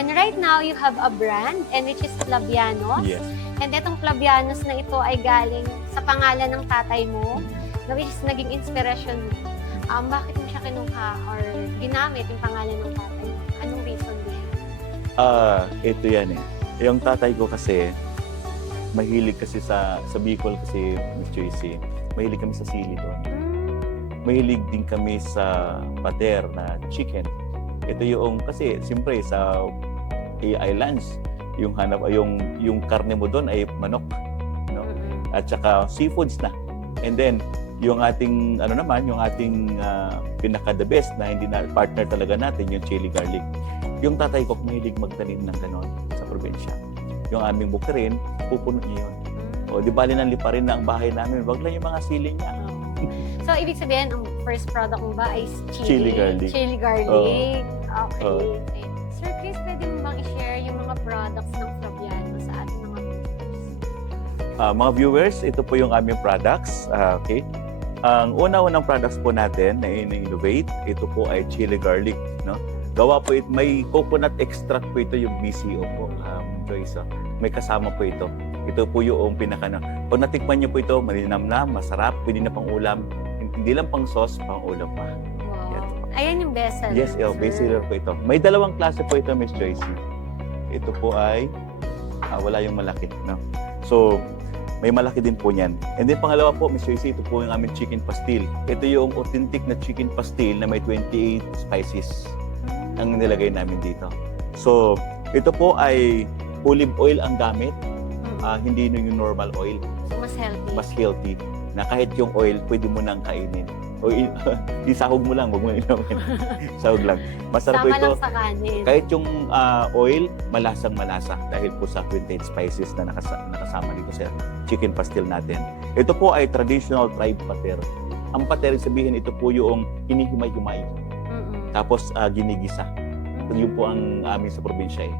And right now, you have a brand, and which is Flavianos. Yes. And itong Flavianos na ito ay galing sa pangalan ng tatay mo, na which is naging inspiration mo. Bakit mo siya kinuha or ginamit yung pangalan ng tatay mo? Anong reason behind? Ito yan eh. Yung tatay ko kasi, mahilig kasi sa Bicol kasi, Miss Joyce, mahilig kami sa sili doon. Mahilig din kami sa pater na chicken. Ito yung, kasi siyempre sa islands, yung karne mo doon ay manok, no? At saka seafoods na. And then, yung ating, yung ating pinaka-the best na hindi na partner talaga natin, yung chili garlic. Yung tatay ko, mahilig magtanim ng ganon sa probinsya. Yung aming bukirin, pupuno niya yun. O, di bali nang liparin na ang bahay namin, wag lang yung mga sili niya. So, ibig sabihin, ang first product mo ba ay Chili garlic. Chili garlic. Okay. Sir Chris, pwede mo bang i-share yung mga products ng Flaviano sa ating mga viewers? Mga viewers, ito po yung aming products. Okay. Ang una-unang products po natin na in-innovate, ito po ay chili garlic. No? Gawa po ito, may coconut extract po ito, yung BCO po, Joyce. May kasama po ito. Ito po yung pinaka-na. Kung natikman niyo po ito, malinamnam, masarap, pwede na pang ulam. Hindi lang pang sauce, pang ulam pa. Wow. Yan. Ayan yung bestseller. Yes, bestseller po ito. May dalawang klase po ito, Miss Joyce. Ito po ay, wala yung malaki. No? So, may malaki din po niyan. And then pangalawa po, Miss Joyce, ito po yung aming chicken pastil. Ito yung authentic na chicken pastil na may 28 spices ang nilagay namin dito. So, ito po ay olive oil ang gamit. Hindi yung normal oil. So, mas healthy. Mas healthy. Na kahit yung oil, pwede mo nang kainin. O isahog mo lang, wag mo ilamin. Sahog lang. Masarap po Sama ito. lang sa kanin. Kahit yung oil, malasang-malasa dahil po sa 28 spices na nakasama dito sa chicken pastil natin. Ito po ay traditional tribe pater. Ang pater, sabihin, ito po yung hinihimay-himay. Tapos ginigisa. Yun po ang amin sa probinsya eh.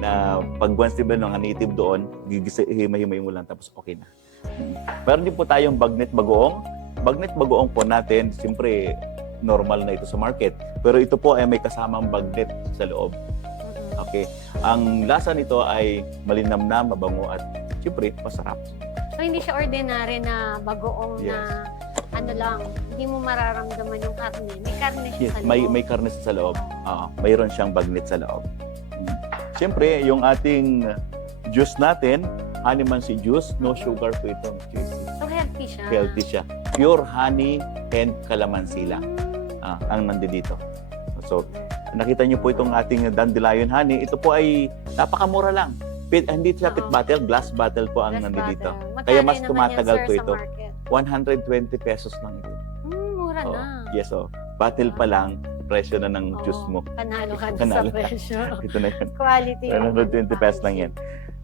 Na pag once diba ng native doon, himay-himay mo lang tapos okay na. Meron din po tayong bagnet bagoong. Bagnet bagoong po natin, siyempre normal na ito sa market. Pero ito po ay may kasamang bagnet sa loob. Okay. Ang lasa nito ay malinamnam, mabango at siyempre masarap. So, hindi siya ordinary na bagoong Yes. na lang, hindi mo mararamdaman yung karne. May karne siya Yes, sa loob. may karne sa loob. Mayroon siyang bagnet sa loob. Siyempre, yung ating juice natin, honeymancy juice, no sugar po ito. So, healthy siya. Healthy siya. Pure honey and calamansi lang ang nandito. So, nakita niyo po itong ating dandelion honey. Ito po ay napakamura lang. Hindi siya pit bottle, glass bottle po ang nandito. Kaya mas tumatagal po ito. 120 pesos lang ito. Mura na. Yes, bottle pa lang, presyo na ng juice mo. Panalo ka na sa Panalo. presyo. Ito na yun. Quality. 120 pesos lang yan.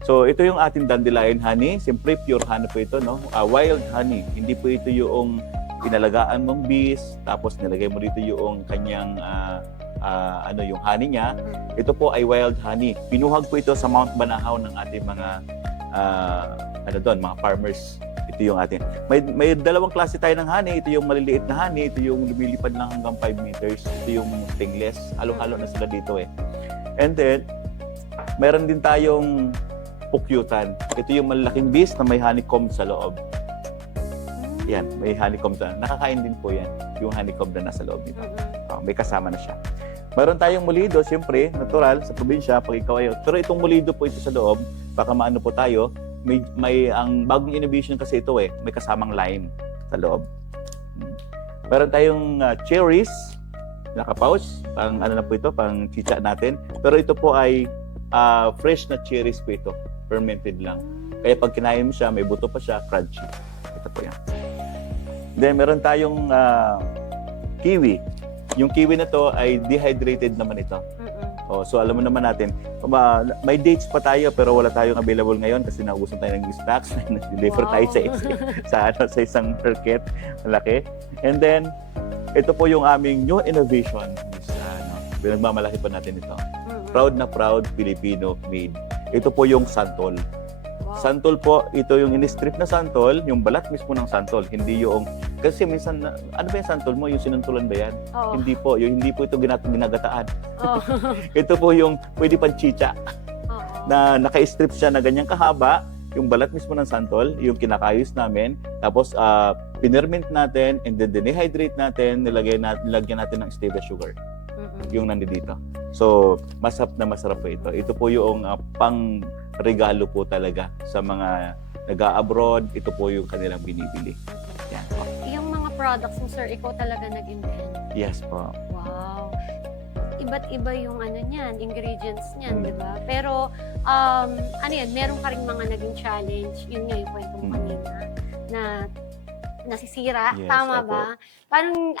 So, ito yung ating dandelion honey. Siyempre, pure honey po ito, no? Wild honey. Hindi po ito yung inalagaan mong bees, tapos nilagay mo dito yung kanyang yung honey niya. Ito po ay wild honey. Pinuhag po ito sa Mount Banahaw ng ating mga mga farmers. Ito yung ating. May dalawang klase tayo ng honey. Ito yung maliliit na honey. Ito yung lumilipad lang hanggang 5 meters. Ito yung stingless. Halo-halo na sila dito eh. And then, meron din tayong pukyutan. Ito yung malaking bees na may honeycomb sa loob. Yan, may honeycomb na. Nakakain din po yan. Yung honeycomb na nasa loob nito. May kasama na siya. Meron tayong mulido, siyempre, natural, sa probinsya, pag ikaw ay. Pero itong mulido po ito sa loob, baka maano po tayo, may ang bagong innovation kasi ito eh, may kasamang lime sa loob. Meron tayong cherries, naka-pouch, pang ano na po ito, pang chicha natin. Pero ito po ay fresh na cherries po ito, fermented lang. Kaya pag kinain mo siya, may buto pa siya, crunchy. Ito po yan. Then meron tayong kiwi. Yung kiwi na to ay dehydrated naman ito. So alam mo naman natin, may dates pa tayo pero wala tayong available ngayon kasi naubusan tayo ng stocks. Deliver tayo sa isang market. Malaki. And then, ito po yung aming new innovation. Pinagmamalaki pa natin ito. Proud na proud, Filipino made. Ito po yung santol. Santol po, ito yung in-strip na santol, yung balat mismo ng santol, hindi yung Kasi minsan, ano ba yung santol mo? Yung sinuntulan ba yan? Oo. Hindi po ito ginagataan. Oo. Ito po yung pwede pang chicha Oo. na naka-strip siya na ganyang kahaba, yung balat mismo ng santol, yung kinakayos namin, tapos pinerment natin, and then dehydrate natin, nilagyan natin ng stevia sugar, Mm-mm. yung nandito. So, masarap na masarap po ito. Ito po yung pang regalo po talaga sa mga nag-a-abroad. Ito po yung kanilang binibili. Yan po. Yung mga products mo, sir, ikaw talaga nag-invent. Yes po. Wow. Iba't iba yung ano niyan, ingredients niyan, Mm. di ba? Pero, ano yan, meron ka rin mga naging challenge. Yun nga yung kwento mo Mm. kanina, na nasisira. Yes, Tama opo. ba? Parang